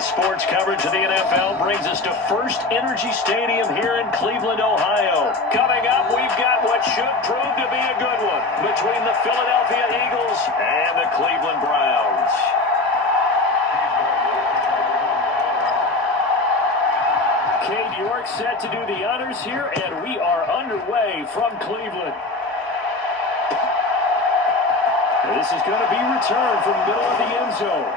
Today's sports coverage of the NFL brings us to First Energy Stadium here in Cleveland, Ohio. Coming up, we've got what should prove to be a good one between the Philadelphia Eagles and the Cleveland Browns. Kate York set to do the honors here, and we are underway from Cleveland. This is going to be returned from the middle of the end zone.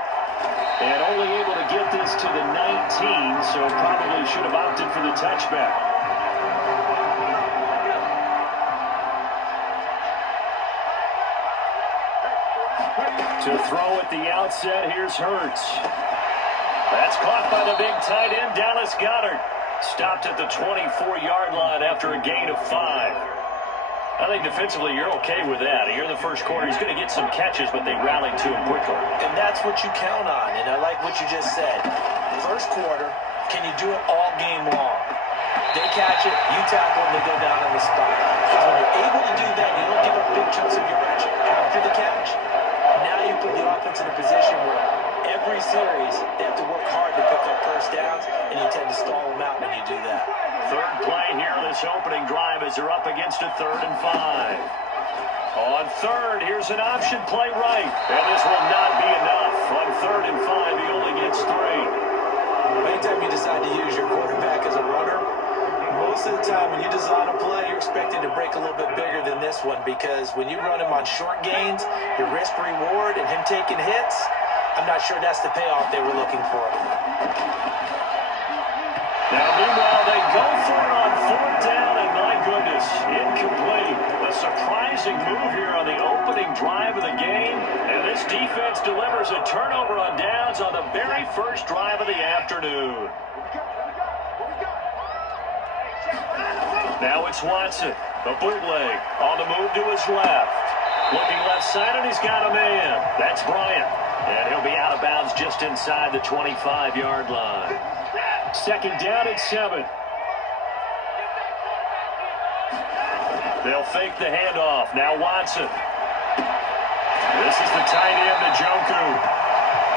And only able to get this to the 19, so probably should have opted for the touchback. To throw at the outset, here's Hurts. That's caught by the big tight end, Dallas Goedert. Stopped at the 24-yard line after a gain of 5. I think defensively you're okay with that. Here in the first quarter, he's going to get some catches, but they rallied to him quickly. And that's what you count on, and I like what you just said. First quarter, can you do it all game long? They catch it, you tackle, and they go down on the spot. Because when you're able to do that, you don't give up big chunks of yardage after the catch. Now you put the offense in a position where every series they have to work hard to pick up first downs, and you tend to stall them out when you do that. Third play here, this opening drive as they're up against a 3rd and 5. On third, here's an option play right. And this will not be enough. On 3rd and 5, he only gets 3. Anytime you decide to use your quarterback as a runner, most of the time when you design a play, you're expecting to break a little bit bigger than this one, because when you run him on short gains, your risk-reward and him taking hits, I'm not sure that's the payoff they were looking for. Now, meanwhile, they go for it on 4th down, and my goodness, incomplete. A surprising move here on the opening drive of the game, and this defense delivers a turnover on downs on the very first drive of the afternoon. Now it's Watson, the bootleg, on the move to his left. Looking left side, and he's got a man. That's Bryant, and he'll be out of bounds just inside the 25-yard line. 2nd down at 7. They'll fake the handoff. Now Watson. This is the tight end to Njoku.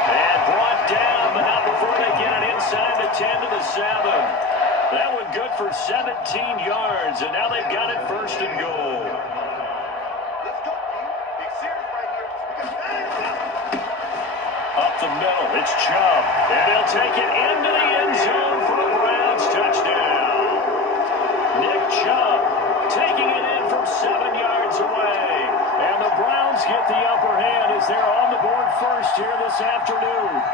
And brought down, but not before they get it inside the 10 to the 7. That one good for 17 yards, and now they've got it 1st and goal. Up the middle, it's Chubb, and he'll take it into the end zone for a Browns touchdown. Nick Chubb taking it in from 7 yards away, and the Browns get the upper hand as they're on the board first here this afternoon.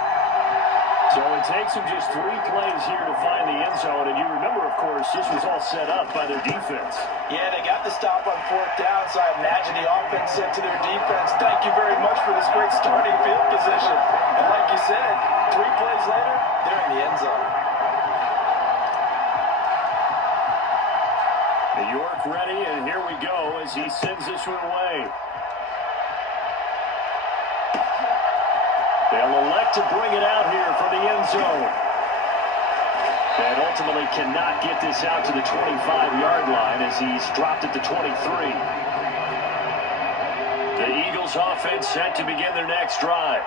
So it takes them just 3 plays here to find the end zone, and you remember, of course, this was all set up by their defense. Yeah, they got the stop on 4th down, so I imagine the offense said to their defense, thank you very much for this great starting field position. And like you said, 3 plays later, they're in the end zone. New York ready, and here we go as he sends this one away. They'll elect to bring it out here from the end zone. And ultimately cannot get this out to the 25-yard line as he's dropped at the 23. The Eagles offense set to begin their next drive.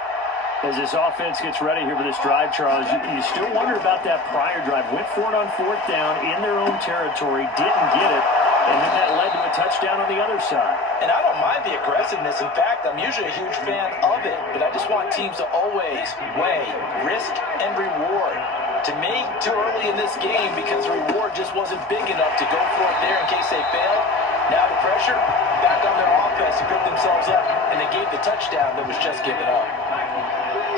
As this offense gets ready here for this drive, Charles, you still wonder about that prior drive. Went for it on 4th down in their own territory, didn't get it, and then that led to a touchdown on the other side. And I don't mind the aggressiveness. In fact, I'm usually a huge fan of it, but I just want teams to always weigh risk and reward. To me, too early in this game because the reward just wasn't big enough to go for it there in case they failed. Now the pressure, back on their offense to pick themselves up, and they gave the touchdown that was just given up.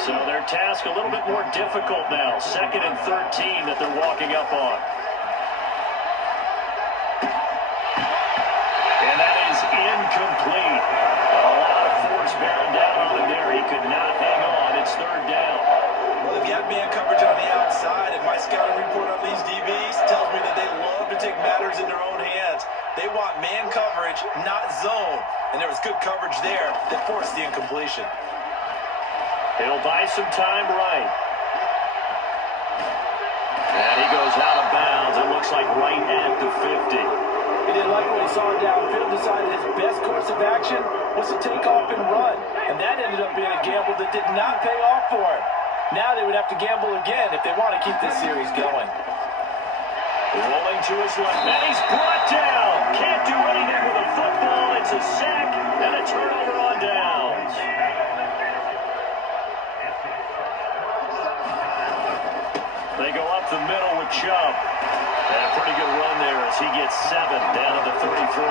So their task a little bit more difficult now. 2nd and 13 that they're walking up on. And that is incomplete. A lot of force bearing down on him there. He could not hang on. It's 3rd down. Well, they've got man coverage on the outside, and my scouting report on these DBs tells me that they love to take matters in their own hands. They want man coverage, not zone. And there was good coverage there that forced the incompletion. He'll buy some time right. And he goes out of bounds. It looks like right at the 50. He didn't like what he saw downfield, decided his best course of action was to take off and run. And that ended up being a gamble that did not pay off for him. Now they would have to gamble again if they want to keep this series going. Rolling to his left, and he's brought down. Can't do anything with a football. It's a sack and a turnover on downs. They go up the middle with Chubb. And a pretty good run there as he gets 7 down to the 33.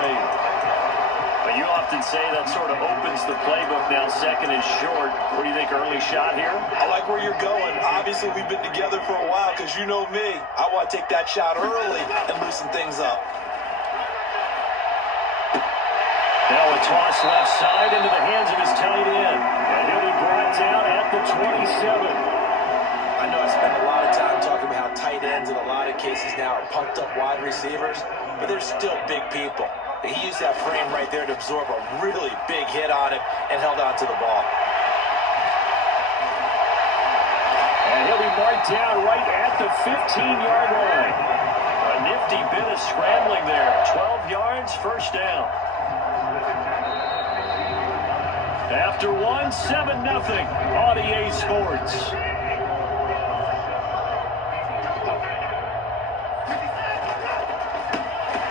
But you often say that sort of opens the playbook now, second and short. What do you think, early shot here? I like where you're going. Obviously, we've been together for a while because you know me. I want to take that shot early and loosen things up. Now a toss left side into the hands of his tight end. And he'll be brought down at the 27. I know I spend a lot of time talking about how tight ends in a lot of cases now are pumped up wide receivers, but they're still big people. He used that frame right there to absorb a really big hit on him and held on to the ball. And he'll be marked down right at the 15-yard line. A nifty bit of scrambling there. 12 yards, first down. After one, 7-0 on EA Sports.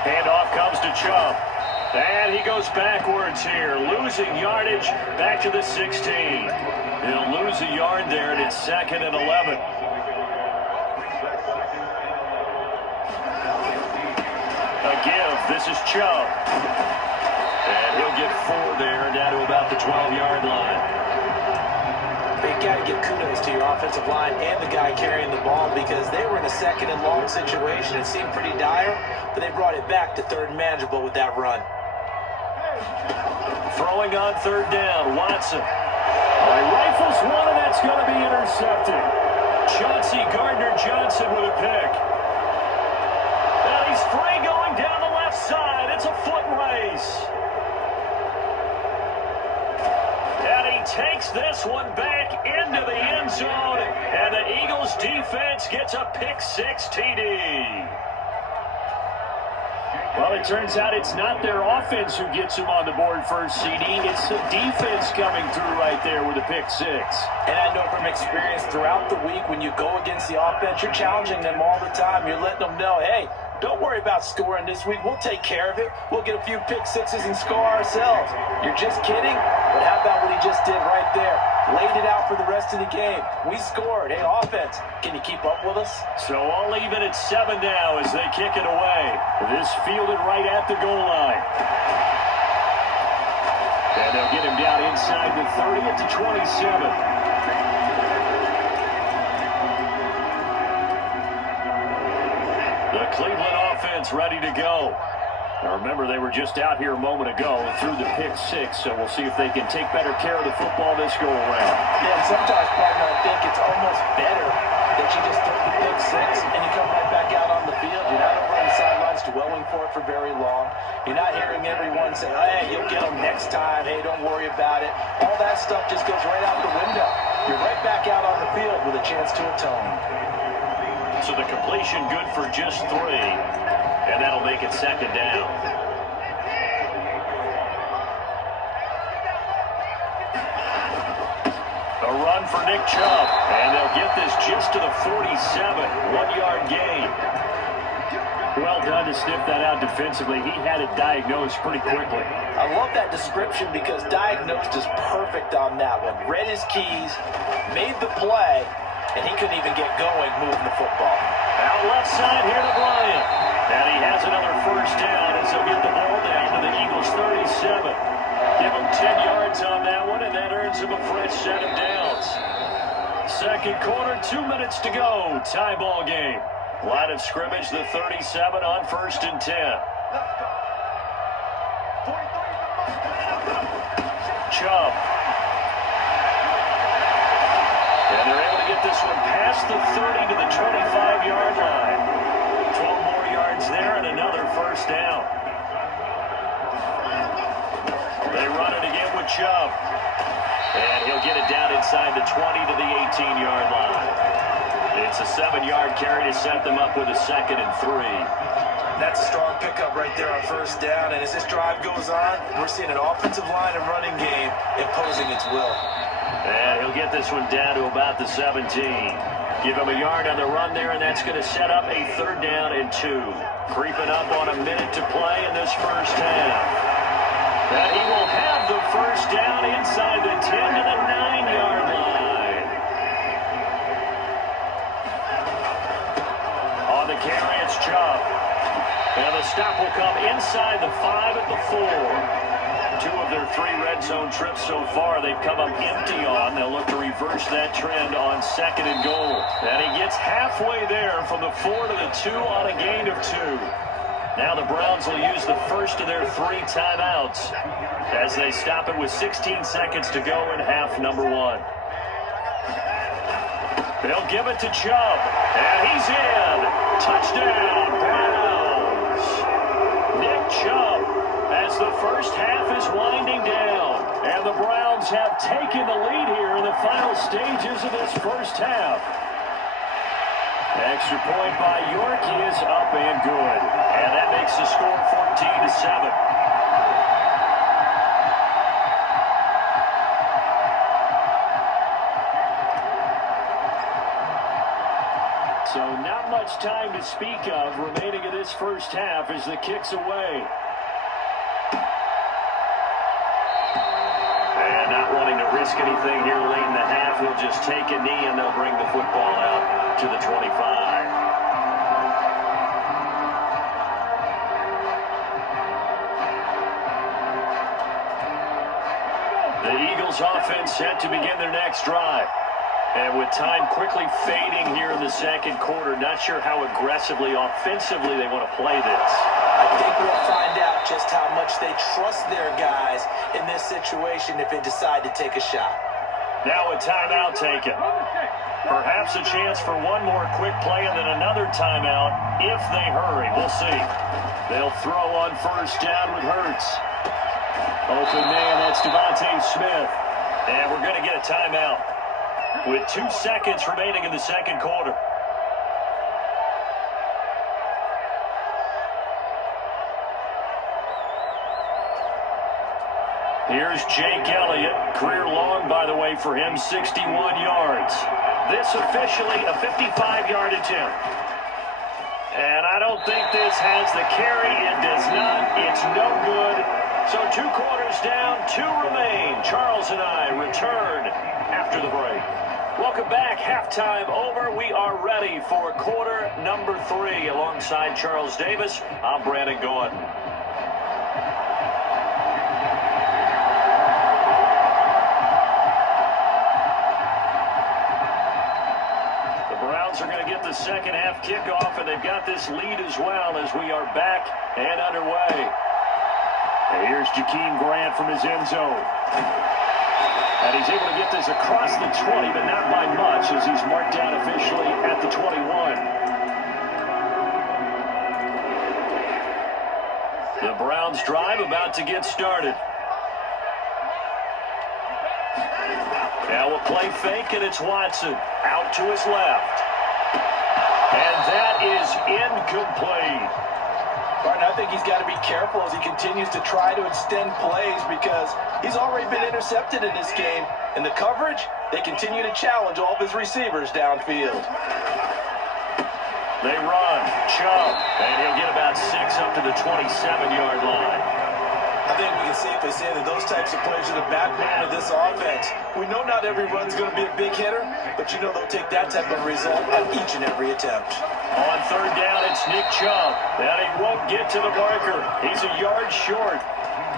Handoff comes to Chubb. And he goes backwards here, losing yardage back to the 16. He'll lose a yard there, and it's 2nd and 11. A give, this is Chubb. And he'll get 4 there, down to about the 12-yard line. But you got to give kudos to your offensive line and the guy carrying the ball because they were in a 2nd and long situation. It seemed pretty dire, but they brought it back to 3rd and manageable with that run. Throwing on 3rd down, Watson. Rifles one, and that's going to be intercepted. Chauncey Gardner-Johnson with a pick. And he's free going down the left side. It's a foot race. And he takes this one back into the end zone, and the Eagles defense gets a pick-6 TD. Well, it turns out it's not their offense who gets them on the board first, CD. It's the defense coming through right there with a pick-6. And I know from experience throughout the week when you go against the offense, you're challenging them all the time. You're letting them know, hey, don't worry about scoring this week. We'll take care of it. We'll get a few pick-6s and score ourselves. You're just kidding? But how about what he just did right there? Laid it out for the rest of the game. We scored. Hey, offense, can you keep up with us? So all even at 7 now as they kick it away. This fielded right at the goal line. And they'll get him down inside the 30 at the 27. The Cleveland offense ready to go. Now remember, they were just out here a moment ago and threw the pick-6, so we'll see if they can take better care of the football this go-around. Yeah, and sometimes, partner, I think it's almost better that you just throw the pick-6 and you come right back out on the field. You're not over on the sidelines dwelling for it for very long. You're not hearing everyone say, hey, you'll get them next time. Hey, don't worry about it. All that stuff just goes right out the window. You're right back out on the field with a chance to atone. So the completion good for just 3, and that'll make it 2nd down. A run for Nick Chubb, and they'll get this just to the 47, 1-yard gain. Well done to sniff that out defensively. He had it diagnosed pretty quickly. I love that description because diagnosed is perfect on that one. Read his keys, made the play, and he couldn't even get going moving the football. Out left side here to Bryant. And he has another first down as he'll get the ball down to the Eagles' 37. Give him 10 yards on that one, and that earns him a fresh set of downs. Second quarter, 2 minutes to go. Tie ball game. Line of scrimmage, the 37 on 1st and 10. Chubb. And they're able to get this one past the 30 to the 25-yard line. 12 more yards there and another first down. They run it again with Chubb. And he'll get it down inside the 20 to the 18-yard line. It's a 7-yard carry to set them up with a 2nd and 3. That's a strong pickup right there on first down. And as this drive goes on, we're seeing an offensive line and running game imposing its will. And he'll get this one down to about the 17. Give him a yard on the run there, and that's going to set up a 3rd down and 2. Creeping up on a minute to play in this first half. And he will have the first down inside the 10 to the 9-yard line. On the carry, it's Chubb. And the stop will come inside the 5 at the 4. 2 of their 3 red zone trips so far, they've come up empty on. They'll look to reverse that trend on 2nd and goal. And he gets halfway there from the 4 to the 2 on a gain of 2. Now the Browns will use the first of their 3 timeouts as they stop it with 16 seconds to go in half number 1. They'll give it to Chubb, and he's in. Touchdown, Browns. Nick Chubb, as the first half is winding down, and the Browns have taken the lead here in the final stages of this first half. Extra point by York is up and good, and that makes the score 14-7. So not much time to speak of remaining in this first half as the kick's away. And not wanting to risk anything here late in the half, he'll just take a knee and they'll bring the football out to the 25. The Eagles offense set to begin their next drive. And with time quickly fading here in the second quarter, not sure how aggressively, offensively they want to play this. I think we'll find out just how much they trust their guys in this situation if they decide to take a shot. Now a timeout taken. Perhaps a chance for one more quick play and then another timeout if they hurry. We'll see. They'll throw on first down with Hurts. Open man, that's Devontae Smith. And we're going to get a timeout with 2 seconds remaining in the second quarter. Here's Jake Elliott. Career long, by the way, for him, 61 yards. This officially a 55-yard attempt. And I don't think this has the carry. It does not. It's no good. So 2 quarters down, 2 remain. Charles and I return after the break. Welcome back. Halftime over. We are ready for quarter number 3. Alongside Charles Davis, I'm Brandon Gordon. The Browns are going to get the second half kickoff, and they've got this lead as well as we are back and underway. And here's Jakeem Grant from his end zone. And he's able to get this across the 20, but not by much as he's marked down officially at the 21. The Browns drive about to get started. Now we'll play fake, and it's Watson out to his left. And that is incomplete. Martin, I think he's got to be careful as he continues to try to extend plays because he's already been intercepted in this game. In the coverage, they continue to challenge all of his receivers downfield. They run. Chubb. And he'll get about 6 up to the 27-yard line. I think we can safely say that those types of plays are the backbone of this offense. We know not every run's going to be a big hitter, but you know they'll take that type of result on each and every attempt. On third down, it's Nick Chubb. And he won't get to the marker. He's a yard short.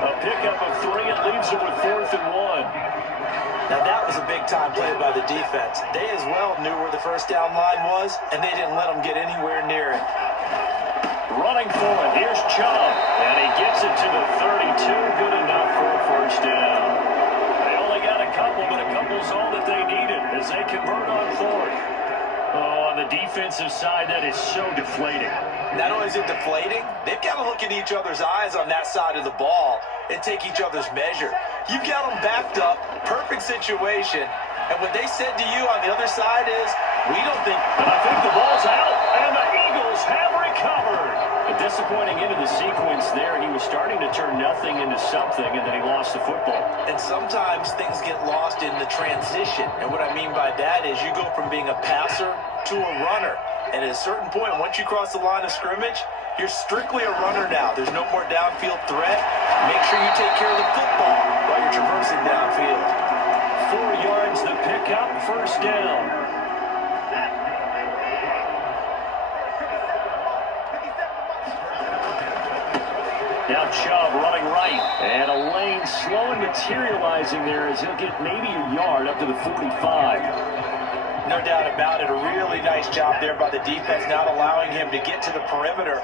A pickup of 3. It leaves him with 4th and 1. Now that was a big-time play by the defense. They as well knew where the first down line was, and they didn't let them get anywhere near it. Running for it. Here's Chubb. And he gets it to the 32. Good enough for a first down. They only got a couple, but a couple's all that they needed as they convert on 4th. Oh, on the defensive side, that is so deflating. Not only is it deflating, they've got to look in each other's eyes on that side of the ball and take each other's measure. You've got them backed up, perfect situation, and what they said to you on the other side is, we don't think... And I think the ball's out, and the Eagles have recovered. A disappointing disappointing into the sequence there. He was starting to turn nothing into something, and then he lost the football. And sometimes things get lost in the transition. And what I mean by that is you go from being a passer to a runner. And at a certain point, once you cross the line of scrimmage, you're strictly a runner now. There's no more downfield threat. Make sure you take care of the football while you're traversing downfield. 4 yards the pickup, first down. Now Chubb running right, and a lane slow and materializing there as he'll get maybe a yard up to the 45. No doubt about it. A really nice job there by the defense, not allowing him to get to the perimeter.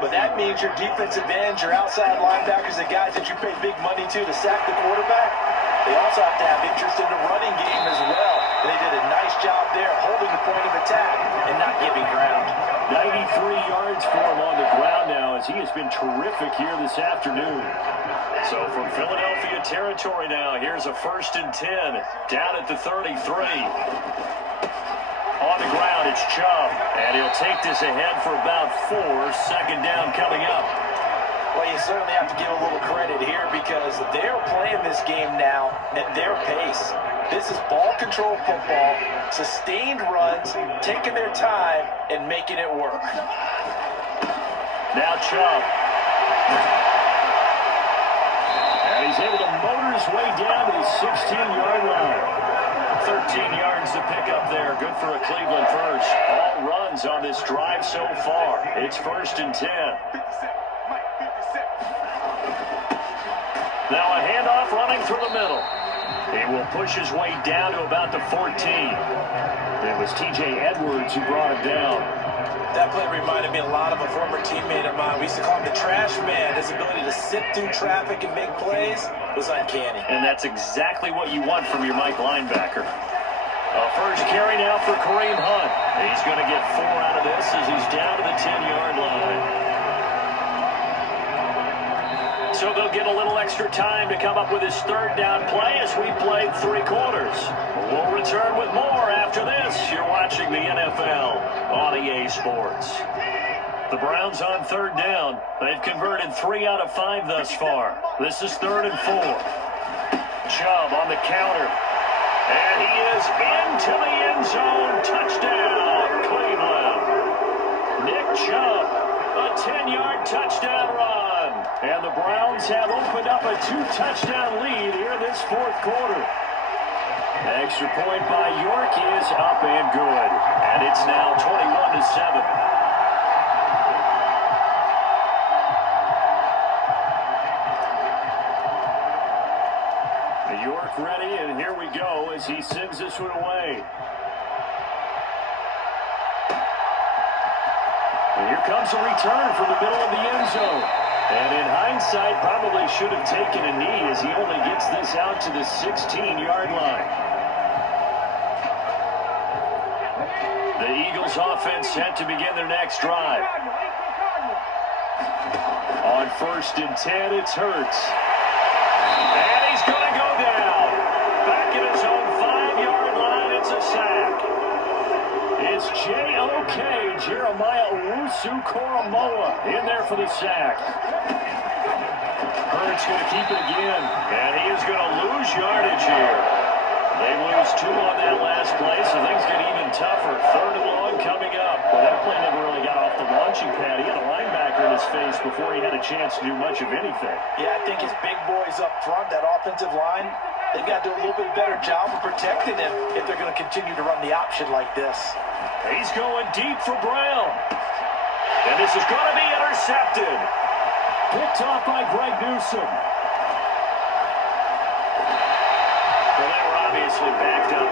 But that means your defensive ends, your outside linebackers, the guys that you pay big money to sack the quarterback, they also have to have interest in the running game as well. And they did a nice job there holding the point of attack and not giving ground. 93 yards for him on the ground now as he has been terrific here this afternoon. So from Philadelphia territory now, here's a 1st and 10 down at the 33. On the ground, it's Chubb, and he'll take this ahead for about 4. Second down coming up. Well, you certainly have to give a little credit here because they're playing this game now at their pace. This is ball control football, sustained runs, taking their time, and making it work. Now Chubb. And he's able to motor his way down to the 16-yard line. 13 yards to pick up there. Good for a Cleveland first. All runs on this drive so far. It's 1st and 10. Now a handoff running through the middle. He will push his way down to about the 14. It was T.J. Edwards who brought him down. That play reminded me a lot of a former teammate of mine. We used to call him the trash man. His ability to sift through traffic and make plays was uncanny. And that's exactly what you want from your Mike linebacker. A first carry now for Kareem Hunt. He's going to get 4 out of this as he's down to the 10-yard line. So they'll get a little extra time to come up with his 3rd down play as we played 3 quarters. We'll return with more after this. You're watching the NFL on EA Sports. The Browns on 3rd down. They've converted 3 out of 5 thus far. This is 3rd and 4. Chubb on the counter. And he is into the end zone. Touchdown, Cleveland. Nick Chubb, a 10-yard touchdown run. And the Browns have opened up a 2-touchdown lead here in this 4th quarter. Extra point by York is up and good. And it's now 21-7. York ready, and here we go as he sends this one away. And here comes a return from the middle of the end zone. And in hindsight, probably should have taken a knee as he only gets this out to the 16-yard line. The Eagles offense set to begin their next drive. On 1st and 10, it's Hurts. And he's going to go down. Back at his own 5-yard line, it's a sack. It's J.O.K. Jeremiah Owusu-Koramoah in there for the sack. Hurts going to keep it again, and he is going to lose yardage here. They lose 2 on that last play, so things get even tougher. 3rd and long coming up. Well, that play never really got off the launching pad. He had a linebacker in his face before he had a chance to do much of anything. Yeah, I think his big boys up front, that offensive line, they've got to do a little bit better job of protecting him if they're going to continue to run the option like this. He's going deep for Brown. And this is going to be intercepted. Picked off by Greg Newsome. Well, they were obviously backed up.